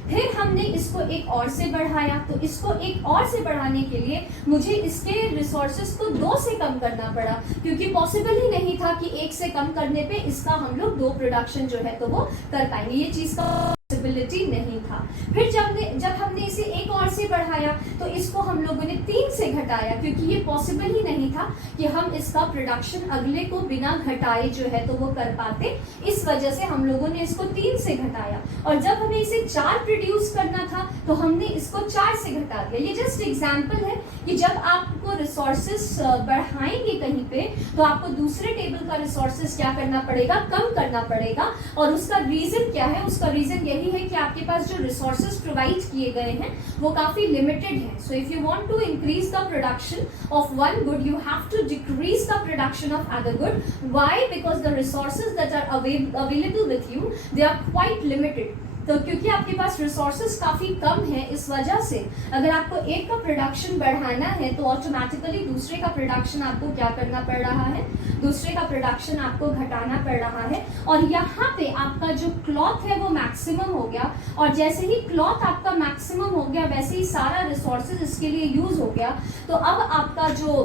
फिर हमने इसको एक और से बढ़ाया, तो इसको एक और से बढ़ाने के लिए मुझे इसके रिसोर्सेज को 2 से कम करना पड़ा, क्योंकि पॉसिबल ही नहीं था कि 1 से कम करने पे इसका हम लोग 2 प्रोडक्शन जो है तो वो कर पाएंगे, ये चीज का पॉसिबिलिटी नहीं था। फिर जब हमने इसे एक और से बढ़ाया तो इसको हम लोगों ने 3 से घटाया, क्योंकि ये पॉसिबल ही नहीं था कि हम इसका प्रोडक्शन अगले को बिना घटाए जो है तो वो कर पाते। इस वजह से हम लोगों ने इसको 3 से घटाया, और जब हमें इसे 4 प्रोड्यूस करना था तो हमने इसको 4 से घटा दिया। ये जस्ट एग्जाम्पल है कि जब आपको रिसोर्सेस बढ़ाएंगे कहीं पे तो आपको दूसरे टेबल का रिसोर्सेस क्या करना पड़ेगा, कम करना पड़ेगा। और उसका रीजन क्या है, उसका रीजन यही है कि आपके पास जो रिसोर्सेज प्रोवाइड किए गए हैं वो काफी लिमिटेड है। So if you want to increase the production of one good you have to decrease the production of other good. Why? Because the resources that are available with you they are quite limited. तो क्योंकि आपके पास resources काफी कम है, इस वजह से अगर आपको एक का प्रोडक्शन बढ़ाना है तो ऑटोमेटिकली दूसरे का प्रोडक्शन आपको क्या करना पड़ रहा है, दूसरे का प्रोडक्शन आपको घटाना पड़ रहा है। और यहाँ पे आपका जो क्लॉथ है वो मैक्सिमम हो गया, और जैसे ही क्लॉथ आपका मैक्सिमम हो गया वैसे ही सारा रिसोर्सेज इसके लिए यूज हो गया। तो अब आपका जो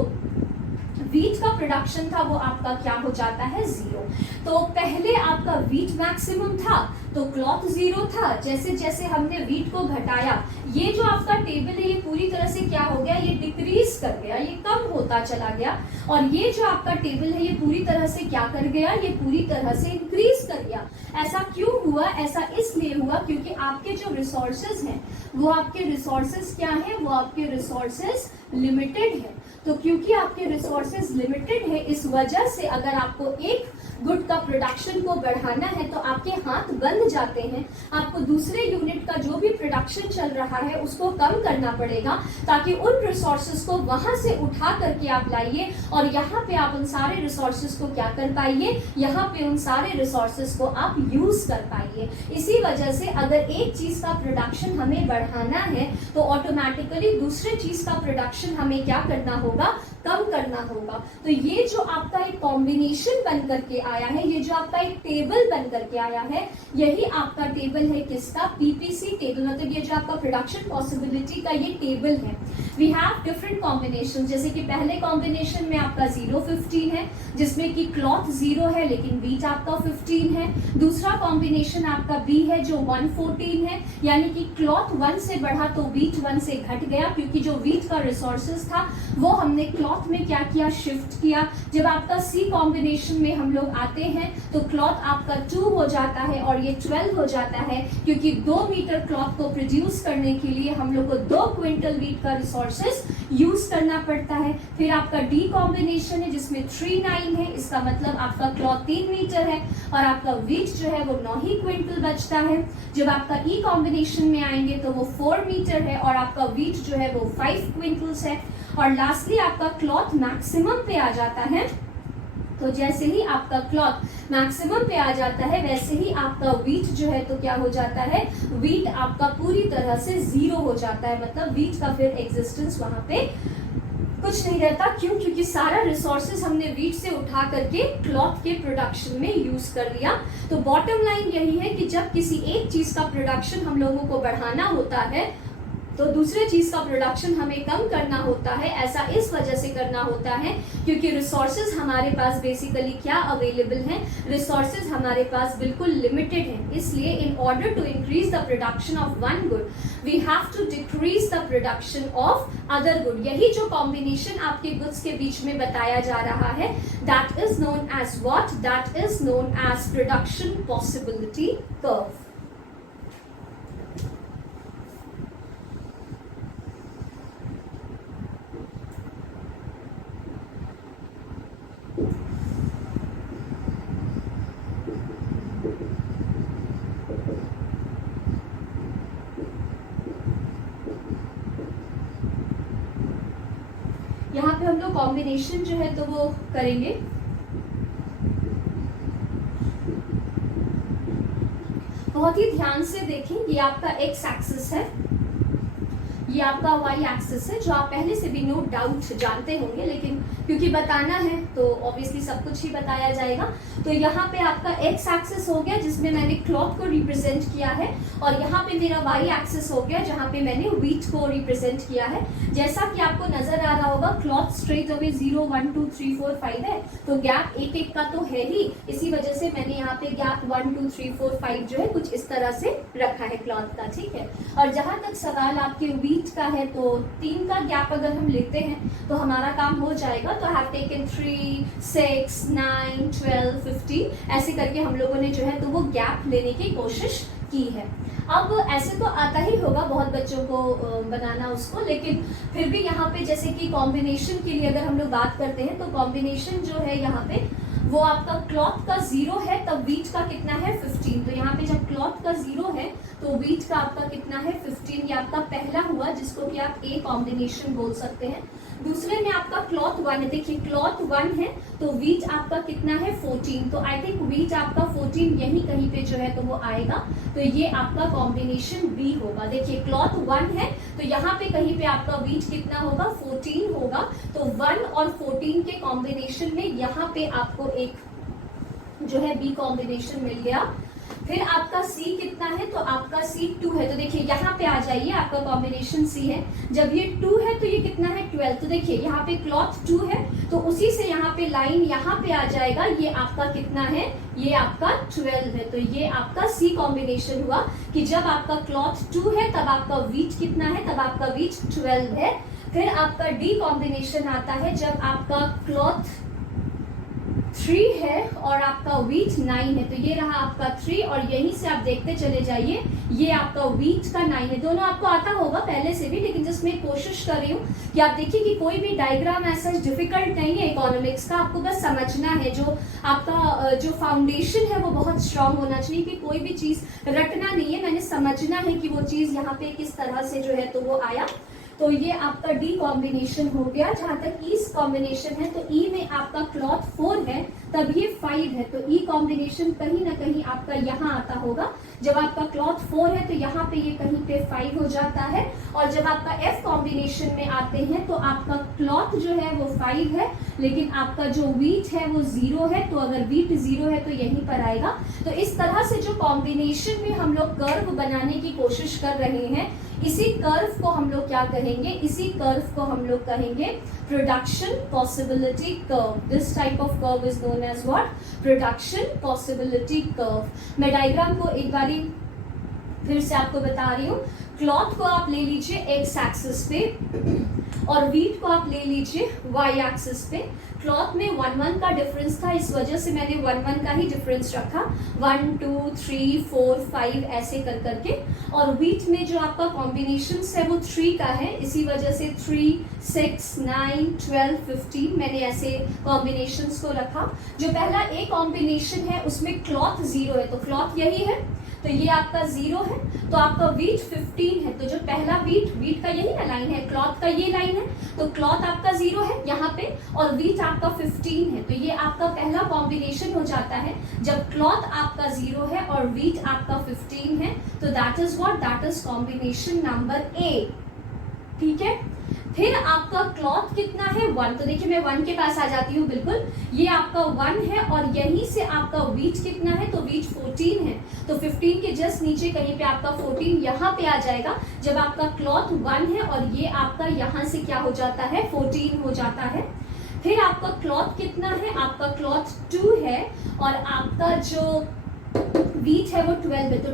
वीट का प्रोडक्शन था वो आपका क्या हो जाता है, 0। तो पहले आपका वीट मैक्सिमम था तो क्लॉथ 0 था। जैसे जैसे हमने वीट को घटाया, ये जो आपका टेबल है ये पूरी तरह से क्या हो गया, ये डिक्रीज कर गया, ये कम होता चला गया। और ये जो आपका टेबल है ये पूरी तरह से क्या कर गया, ये पूरी तरह से इंक्रीज कर गया। ऐसा क्यों हुआ, ऐसा इसलिए हुआ क्योंकि आपके जो रिसोर्सेज हैं वो आपके रिसोर्सेज क्या है, वो आपके रिसोर्सेज लिमिटेड है। तो क्योंकि आपके रिसोर्सेज लिमिटेड है, इस वजह से अगर आपको एक गुड का प्रोडक्शन को बढ़ाना है तो आपके हाथ बंद जाते हैं। आपको दूसरे यूनिट का जो भी प्रोडक्शन चल रहा है उसको कम करना पड़ेगा, ताकि उन रिसोर्सेज को वहां से उठा करके आप लाइए और यहाँ पे आप उन सारे रिसोर्सेज को क्या कर पाइए, यहाँ पे उन सारे रिसोर्सेज को आप यूज कर पाइए। इसी वजह से अगर एक चीज का प्रोडक्शन हमें बढ़ाना है तो ऑटोमेटिकली दूसरे चीज का प्रोडक्शन हमें क्या करना होगा, कम करना होगा। तो ये जो आपका एक कॉम्बिनेशन बन करके आया है, ये जो आपका एक टेबल बन करके आया है, यही आपका टेबल है किसका, पीपीसी टेबल। मतलब ये जो आपका प्रोडक्शन पॉसिबिलिटी का ये टेबल है। वी हैव डिफरेंट कॉम्बिनेशन, जैसे कि पहले कॉम्बिनेशन में आपका 0-15 है जिसमें कि क्लॉथ 0 है लेकिन वीट आपका 15 है। दूसरा कॉम्बिनेशन आपका बी है जो 114 है, यानी कि क्लॉथ 1 से बढ़ा तो वीट 1 से घट गया, क्योंकि जो वीट का रिसोर्सेज था वो हमने क्लॉथ में क्या किया, शिफ्ट किया। जब आपका सी कॉम्बिनेशन में हम लोग आते हैं तो क्लॉथ आपका 2 हो जाता है और ये 12 हो जाता है, क्योंकि 2 मीटर क्लॉथ को प्रोड्यूस करने के लिए हम लोग को 2 क्विंटल वीट का रिसोर्सेज यूज करना पड़ता है। फिर आपका डी कॉम्बिनेशन है जिसमें 39 है, इसका मतलब आपका क्लॉथ 3 मीटर है और आपका वीट जो है वो 9 ही क्विंटल बचता है। जब आपका ई कॉम्बिनेशन में आएंगे तो वो 4 मीटर है और आपका वीट जो है वो 5 क्विंटल्स है। और लास्टली आपका क्लॉथ मैक्सिमम पे आ जाता है। तो जैसे ही आपका क्लॉथ मैक्सिमम पे आ जाता है वैसे ही आपका वीट जो है तो क्या हो जाता है, वीट आपका पूरी तरह से 0 हो जाता है। मतलब वीट का फिर एग्जिस्टेंस वहां पे कुछ नहीं रहता। क्यों? क्योंकि सारा रिसोर्सेज हमने वीट से उठा करके क्लॉथ के प्रोडक्शन में यूज कर लिया। तो बॉटम लाइन यही है कि जब किसी एक चीज का प्रोडक्शन हम लोगों को बढ़ाना होता है तो दूसरे चीज का प्रोडक्शन हमें कम करना होता है। ऐसा इस वजह से करना होता है क्योंकि रिसोर्सेज हमारे पास बेसिकली क्या अवेलेबल हैं, रिसोर्सेज हमारे पास बिल्कुल लिमिटेड हैं। इसलिए in order to increase the production of one good we have to decrease the production of other good. यही जो कॉम्बिनेशन आपके गुड्स के बीच में बताया जा रहा है, that is known as what, that is known as production possibility curve. यहाँ पे हम लोग कॉम्बिनेशन जो है तो वो करेंगे। बहुत ही ध्यान से देखें, ये आपका एक्स एक्सिस है, ये आपका वाई एक्सिस है, जो आप पहले से भी नो डाउट जानते होंगे, लेकिन क्योंकि बताना है तो ऑब्वियसली सब कुछ ही बताया जाएगा। तो यहाँ पे आपका एक्स एक्सिस हो गया जिसमें मैंने क्लॉथ को रिप्रेजेंट किया है, और यहाँ पे मेरा वाई एक्सिस हो गया जहाँ पे मैंने व्हीट को रिप्रेजेंट किया है। जैसा कि आपको नजर आ रहा होगा क्लॉथ स्ट्रेट अवे 0 1 2 3 4 5 है, तो गैप एक एक का तो है ही, इसी वजह से मैंने यहाँ पे गैप 1 2 3 4 5 जो है कुछ इस तरह से रखा है क्लॉथ का, ठीक है। और जहां तक सवाल आपके व्हीट का है तो 3 का गैप अगर हम लेते हैं तो हमारा काम हो जाएगा। तो हैव टेकन 3 6 9 12 15 ऐसे करके हम लोगों ने जो है तो वो गैप लेने की कोशिश की है। अब ऐसे तो आता ही होगा बहुत बच्चों को बनाना उसको, लेकिन फिर भी यहाँ पे जैसे कि कॉम्बिनेशन के लिए अगर हम लोग बात करते हैं तो कॉम्बिनेशन जो है यहाँ पे वो आपका क्लॉथ का 0 है तब व्हीट का कितना है 15। तो यहाँ पे जब क्लॉथ का 0 है तो व्हीट का आपका कितना है 15। ये आपका पहला हुआ जिसको कि आप ए कॉम्बिनेशन बोल सकते हैं। दूसरे में आपका क्लॉथ 1 है, देखिए क्लॉथ 1 है तो व्हीट आपका कितना है 14। तो आई थिंक व्हीट आपका 14 यही कहीं पे जो है तो वो आएगा, तो ये आपका कॉम्बिनेशन बी होगा। देखिए क्लॉथ 1 है तो यहाँ पे कहीं पे आपका व्हीट कितना होगा 14 होगा, तो 1 और 14 के कॉम्बिनेशन में यहाँ पे आपको एक जो है बी कॉम्बिनेशन मिल गया। फिर आपका C कितना है, तो आपका C 2 है। तो देखिए यहाँ पे आ जाइए, आपका कॉम्बिनेशन C है, जब ये 2 है तो ये कितना है 12। तो देखिए यहाँ पे क्लॉथ 2 है, तो उसी से यहाँ पे लाइन यहाँ पे आ जाएगा, ये आपका कितना है, ये आपका 12 है। तो ये आपका C कॉम्बिनेशन हुआ कि जब आपका क्लॉथ 2 है तब आपका वीट कितना है, तब आपका वीट 12 है। फिर आपका D कॉम्बिनेशन आता है जब आपका क्लॉथ 3 है और आपका वीट 9 है। तो ये रहा आपका 3 और यहीं से आप देखते चले जाइए, ये आपका वीट का 9 है। दोनों आपको आता होगा पहले से भी, लेकिन जस्ट मैं कोशिश कर रही हूँ कि आप देखिए कि कोई भी डायग्राम ऐसा डिफिकल्ट नहीं है इकोनॉमिक्स का, आपको बस समझना है। जो आपका जो फाउंडेशन है वो बहुत स्ट्रांग होना चाहिए, कि कोई भी चीज रटना नहीं है, मैंने समझना है कि वो चीज यहाँ पे किस तरह से जो है तो वो आया। तो ये आपका डी कॉम्बिनेशन हो गया। जहां तक ई कॉम्बिनेशन है, तो ई में आपका क्लॉथ 4 है तब ये 5 है। तो ई कॉम्बिनेशन कहीं ना कहीं आपका यहाँ आता होगा। जब आपका क्लॉथ 4 है तो यहाँ पे ये कहीं पे 5 हो जाता है। और जब आपका एफ कॉम्बिनेशन में आते हैं तो आपका क्लॉथ जो है वो 5 है, लेकिन आपका जो वीट है वो 0 है। तो अगर वीट 0 है तो यहीं पर आएगा। तो इस तरह से जो कॉम्बिनेशन में हम लोग कर्व बनाने की कोशिश कर रहे हैं, इसी कर्व को हम लोग क्या कहेंगे, इसी कर्व को हम लोग कहेंगे production possibility curve. This type of curve is known as what, production possibility curve. मैं डायग्राम को एक बारी फिर से आपको बता रही हूँ। क्लॉथ को आप ले लीजिए एक्स एक्सिस पे और वीट को आप ले लीजिए वाई एक्सिस पे। क्लॉथ में 1-1 का डिफरेंस था, इस वजह से मैंने 1-1 का ही डिफरेंस रखा, 1 2 3 4 5 ऐसे कर करके। और वीट में जो आपका कॉम्बिनेशन है वो 3 का है, इसी वजह से 3 6 9 12 15 मैंने ऐसे कॉम्बिनेशंस को रखा। जो पहला ए कॉम्बिनेशन है उसमें क्लॉथ 0 है, तो क्लॉथ यही है, तो ये आपका 0 है। तो आपका वीट 15 है, तो जो पहला वीट का यही ना लाइन है, क्लॉथ का ये लाइन है, तो क्लॉथ आपका 0 है यहाँ पे और वीट आपका 15 है। तो ये आपका पहला कॉम्बिनेशन हो जाता है जब क्लॉथ आपका 0 है और वीट आपका 15 है। तो that is what, that is combination number A. ठीक है, फिर आपका क्लॉथ कितना है 1। तो देखिए मैं 1 के पास आ जाती हूँ, बिल्कुल ये आपका 1 है और यहीं से आपका वीट कितना है, तो वीट 14 है। तो 15 के जस्ट नीचे कहीं पे आपका 14 यहाँ पे आ जाएगा जब आपका क्लॉथ 1 है और ये आपका यहाँ से क्या हो जाता है 14 हो जाता है। फिर आपका क्लॉथ कितना है, आपका क्लॉथ 2 है और आपका जो वीट है वो 12 है। तो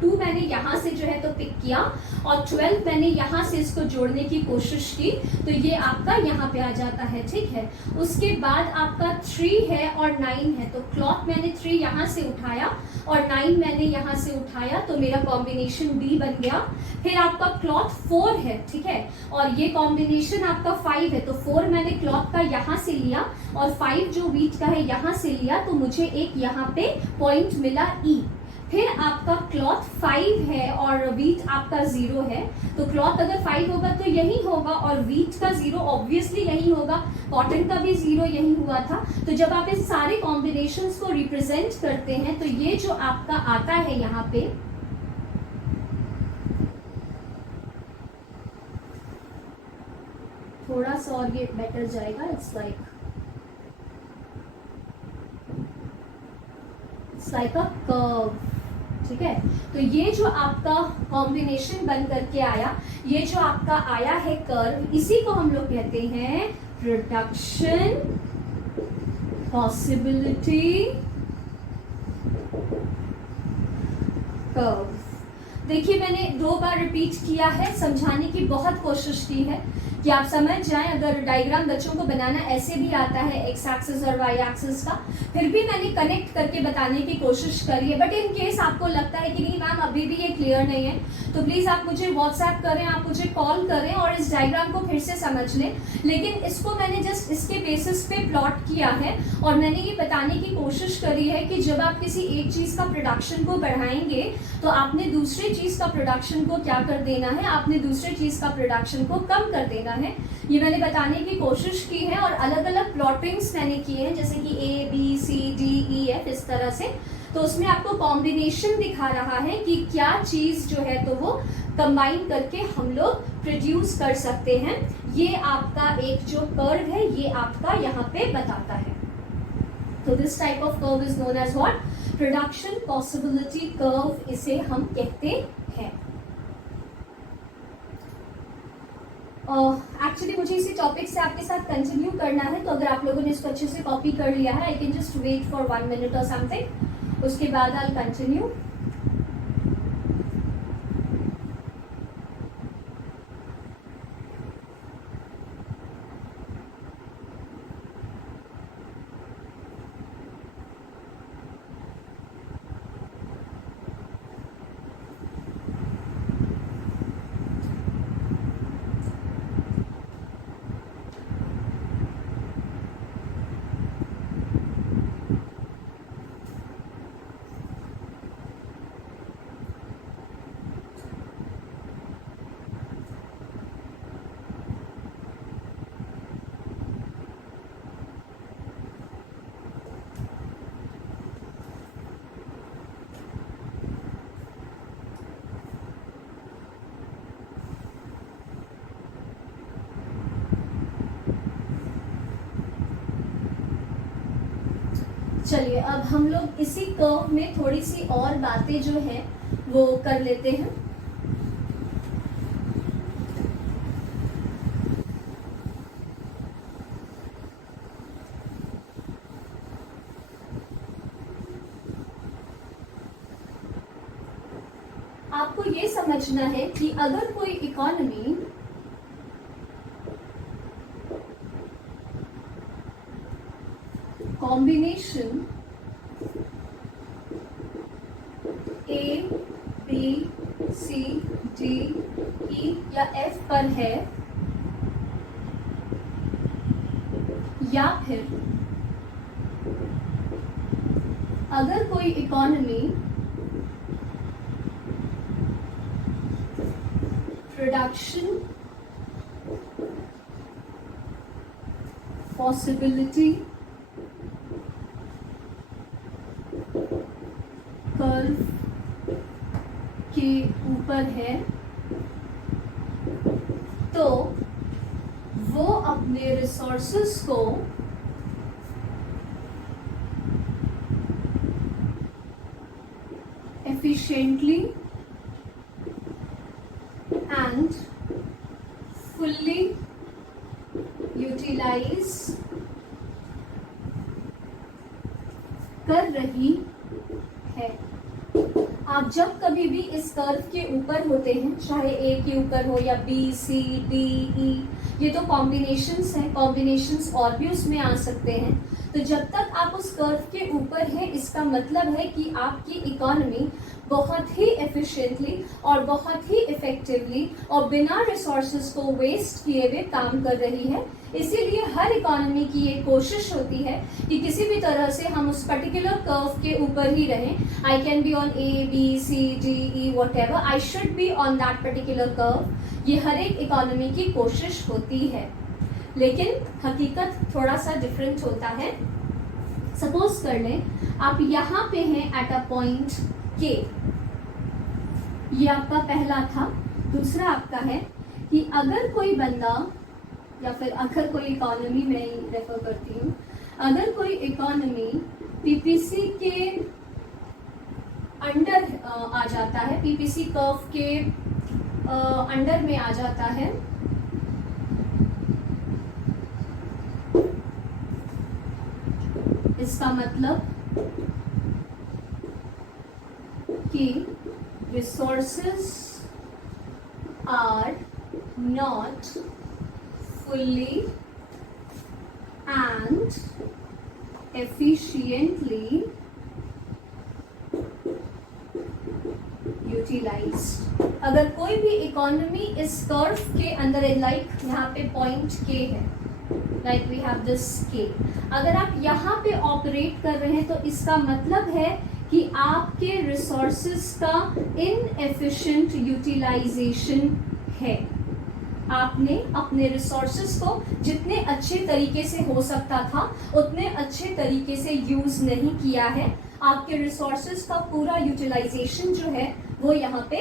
2 मैंने यहाँ से जो है तो पिक किया और 12 मैंने यहाँ से इसको जोड़ने की कोशिश की, तो ये आपका यहाँ पे आ जाता है। ठीक है, उसके बाद आपका 3 है और 9 है। तो क्लॉथ मैंने 3 यहाँ से उठाया और 9 मैंने यहाँ से उठाया, तो मेरा कॉम्बिनेशन डी बन गया। फिर आपका क्लॉथ 4 है, ठीक है, और ये कॉम्बिनेशन आपका 5 है। तो 4 मैंने क्लॉथ का यहाँ से लिया और 5 जो वीट का है यहाँ से लिया, तो मुझे एक यहाँ पे पॉइंट मिला ई। फिर आपका क्लॉथ 5 है और वीट आपका 0 है। तो क्लॉथ अगर 5 होगा तो यही होगा और वीट का 0 ऑब्वियसली यही होगा, कॉटन का भी 0 यही हुआ था। तो जब आप इन सारे कॉम्बिनेशंस को रिप्रेजेंट करते हैं तो ये जो आपका आता है यहाँ पे, थोड़ा सा और ये बेटर जाएगा, इट्स लाइक अ कर्व। ठीक है, तो ये जो आपका कॉम्बिनेशन बन करके आया, ये जो आपका आया है कर्व, इसी को हम लोग कहते हैं प्रोडक्शन पॉसिबिलिटी कर्व। देखिए मैंने 2 बार रिपीट किया है, समझाने की बहुत कोशिश की है कि आप समझ जाएं। अगर डायग्राम बच्चों को बनाना ऐसे भी आता है एक्स एक्सिस और वाई एक्सिस का, फिर भी मैंने कनेक्ट करके बताने की कोशिश करी है। बट इन केस आपको लगता है कि नहीं मैम अभी भी ये क्लियर नहीं है, तो प्लीज आप मुझे व्हाट्सएप करें, आप मुझे कॉल करें और इस डायग्राम को फिर से समझ लें। लेकिन इसको मैंने जस्ट इसके बेसिस पे प्लॉट किया है और मैंने ये बताने की कोशिश करी है कि जब आप किसी एक चीज का प्रोडक्शन को बढ़ाएंगे तो आपने दूसरी चीज का प्रोडक्शन को क्या कर देना है, आपने दूसरी चीज का प्रोडक्शन को कम कर देना है। ये मैंने बताने की कोशिश की है और अलग अलग प्लॉटिंग्स मैंने किए हैं, जैसे कि A B C D E F इस तरह से। तो उसमें आपको कॉम्बिनेशन दिखा रहा है कि क्या चीज जो है तो वो कंबाइन करके हम लोग प्रोड्यूस कर सकते हैं। ये आपका एक जो कर्व है ये आपका यहाँ पे बताता है। तो this type of curve is known as what, production possibility curve इसे हम कहते हैं। एक्चुअली मुझे इसी टॉपिक से आपके साथ कंटिन्यू करना है, तो अगर आप लोगों ने इसको अच्छे से कॉपी कर लिया है, I can just wait for 1 minute और समथिंग, उसके बाद आई कंटिन्यू। चलिए अब हम लोग इसी कर्व में थोड़ी सी और बातें जो हैं वो कर लेते हैं। आपको ये समझना है कि अगर कोई economy combination A B C D E या एफ पर है, या फिर अगर कोई इकोनॉमी प्रोडक्शन पॉसिबिलिटी कर्व के ऊपर है, तो वो अपने रिसोर्सेस को efficiently and fully utilize कर रही है। आप जब कभी भी इस कर्व के ऊपर होते हैं, चाहे ए के ऊपर हो या बी सी डी ई, ये तो कॉम्बिनेशंस हैं, कॉम्बिनेशंस और भी उसमें आ सकते हैं। तो जब तक आप उस कर्व के ऊपर हैं, इसका मतलब है कि आपकी इकोनॉमी बहुत ही एफिशिएंटली और बहुत ही इफेक्टिवली और बिना रिसोर्सेज को वेस्ट किए हुए काम कर रही है। इसीलिए हर इकोनॉमी की ये कोशिश होती है कि किसी भी तरह से हम उस पर्टिकुलर कर्व के ऊपर ही रहें। I can be on A B C D E whatever, I should be on that particular curve. ये हर एक इकोनॉमी की कोशिश होती है, लेकिन हकीकत थोड़ा सा डिफरेंट होता है। सपोज कर लें आप यहाँ पे हैं एट अ पॉइंट के, ये आपका पहला था। दूसरा आपका है कि अगर कोई बंदा या फिर अगर कोई इकोनॉमी, मैं रेफर करती हूँ, अगर कोई इकोनॉमी पीपीसी के अंडर आ जाता है, पीपीसी कर्व के अंडर में आ जाता है, इसका मतलब कि resources are not fully and efficiently utilized। अगर कोई भी इकोनॉमी इस कर्व के अंदर है, लाइक यहाँ पे पॉइंट के है, लाइक वी हैव दिस के, अगर आप यहाँ पे ऑपरेट कर रहे हैं तो इसका मतलब है कि आपके रिसोर्सेस का इनएफिशिएंट यूटिलाइजेशन है। आपने अपने रिसोर्सेस को जितने अच्छे तरीके से हो सकता था उतने अच्छे तरीके से यूज नहीं किया है। आपके रिसोर्सेस का पूरा यूटिलाइजेशन जो है वो यहाँ पे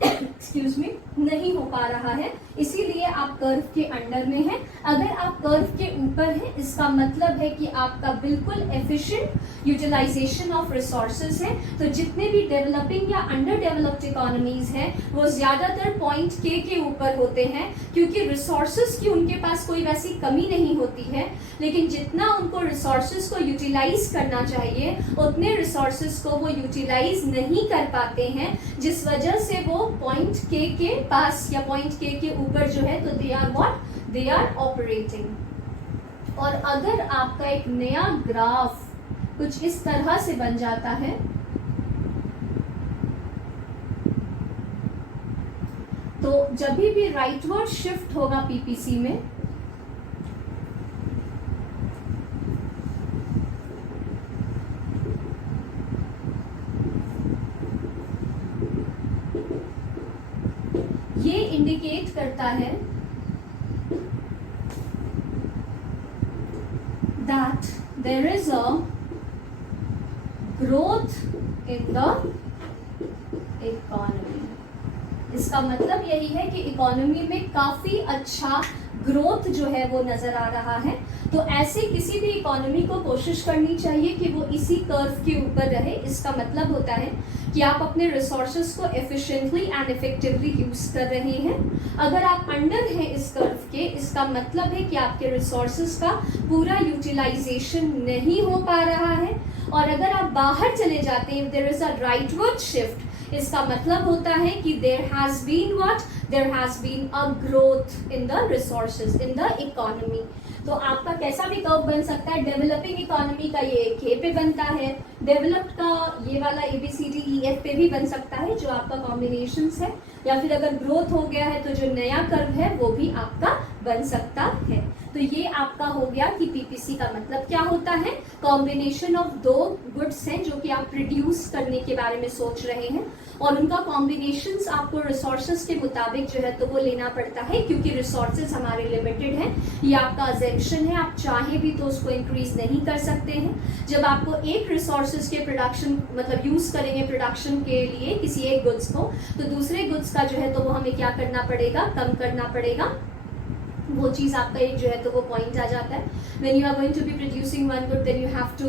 एक्सक्यूज मी, नहीं हो पा रहा है, इसीलिए आप कर्व के अंडर में हैं। अगर आप कर्व के ऊपर हैं, इसका मतलब है कि आपका बिल्कुल एफिशिएंट यूटिलाइजेशन ऑफ रिसोर्सेज है। तो जितने भी डेवलपिंग या अंडर डेवलप्ड इकोनॉमीज हैं वो ज्यादातर पॉइंट के ऊपर होते हैं, क्योंकि रिसोर्सेज की उनके पास कोई वैसी कमी नहीं होती है, लेकिन जितना उनको रिसोर्सेज को यूटिलाइज करना चाहिए उतने रिसोर्सेज को वो यूटिलाइज नहीं कर पाते हैं, जिस वजह से वो पॉइंट के पास या पॉइंट के ऊपर जो है, तो they are what, they are operating. और अगर आपका एक नया ग्राफ कुछ इस तरह से बन जाता है, तो जब भी राइटवर्ड शिफ्ट होगा पीपीसी में, ये इंडिकेट करता है that there is a growth in the economy। इसका मतलब यही है कि इकोनॉमी में काफी अच्छा ग्रोथ जो है वो नजर आ रहा है। तो ऐसे किसी भी इकोनॉमी को कोशिश करनी चाहिए कि वो इसी कर्व के ऊपर रहे। इसका मतलब होता है कि आप अपने रिसोर्सेज को एफिशिएंटली एंड इफेक्टिवली यूज कर रहे हैं। अगर आप अंडर हैं इस कर्व के, इसका मतलब है कि आपके रिसोर्सेज का पूरा यूटिलाइजेशन नहीं हो पा रहा है। और अगर आप बाहर चले जाते हैं, there is a rightward shift, इसका मतलब होता है कि there has been what, there has been a growth in the resources in the economy. तो आपका कैसा भी कर्व बन सकता है। डेवलपिंग इकोनॉमी का ये के पे बनता है, डेवलप्ड का ये वाला ABCDEF पे भी बन सकता है, जो आपका कॉम्बिनेशंस है। या फिर अगर ग्रोथ हो गया है तो जो नया कर्व है वो भी आपका बन सकता है। तो ये आपका हो गया कि पीपीसी का मतलब क्या होता है। कॉम्बिनेशन ऑफ दो गुड्स हैं जो कि आप प्रोड्यूस करने के बारे में सोच रहे हैं, और उनका कॉम्बिनेशंस आपको रिसोर्सेज के मुताबिक जो है तो वो लेना पड़ता है, क्योंकि रिसोर्सेज हमारे लिमिटेड हैं। ये आपका अजम्पशन है, आप चाहे भी तो उसको इंक्रीज नहीं कर सकते हैं। जब आपको एक रिसोर्सेज के प्रोडक्शन मतलब यूज करेंगे प्रोडक्शन के लिए किसी एक गुड्स को, तो दूसरे गुड्स का जो है तो वो हमें क्या करना पड़ेगा, कम करना पड़ेगा। वो चीज आपका एक जो है तो वो पॉइंट आ जाता है। When you are going to be producing one good, then you have to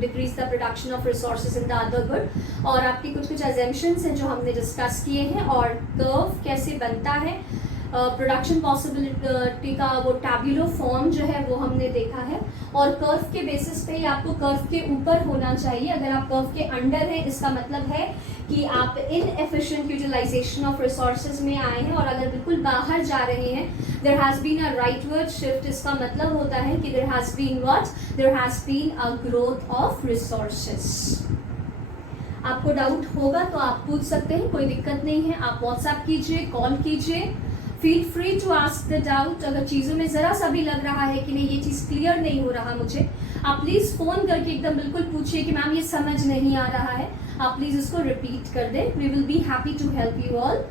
decrease the production of resources in the other good। और आपके कुछ assumptions हैं जो हमने डिस्कस किए हैं, और कर्व कैसे बनता है, प्रोडक्शन पॉसिबिलिटी का वो टैब्यूलर फॉर्म जो है वो हमने देखा है। और कर्व के बेसिस पे ही आपको कर्व के ऊपर होना चाहिए। अगर आप कर्व के अंडर हैं, इसका मतलब है कि आप इनएफिशिएंट यूटिलाइजेशन ऑफ रिसोर्सेज में आए हैं। और अगर बिल्कुल बाहर जा रहे हैं, there has been a rightward shift, इसका मतलब होता है कि there has been what, there has been a growth of resources. आपको डाउट होगा तो आप पूछ सकते हैं, कोई दिक्कत नहीं है। आप व्हाट्सएप कीजिए, कॉल कीजिए, feel free to ask the doubt. अगर चीज़ों में ज़रा सा भी लग रहा है कि नहीं ये चीज़ क्लियर नहीं हो रहा मुझे, आप प्लीज़ फ़ोन करके एकदम बिल्कुल पूछिए कि मैम ये समझ नहीं आ रहा है, आप प्लीज़ उसको रिपीट कर दें। We will be happy to help you all.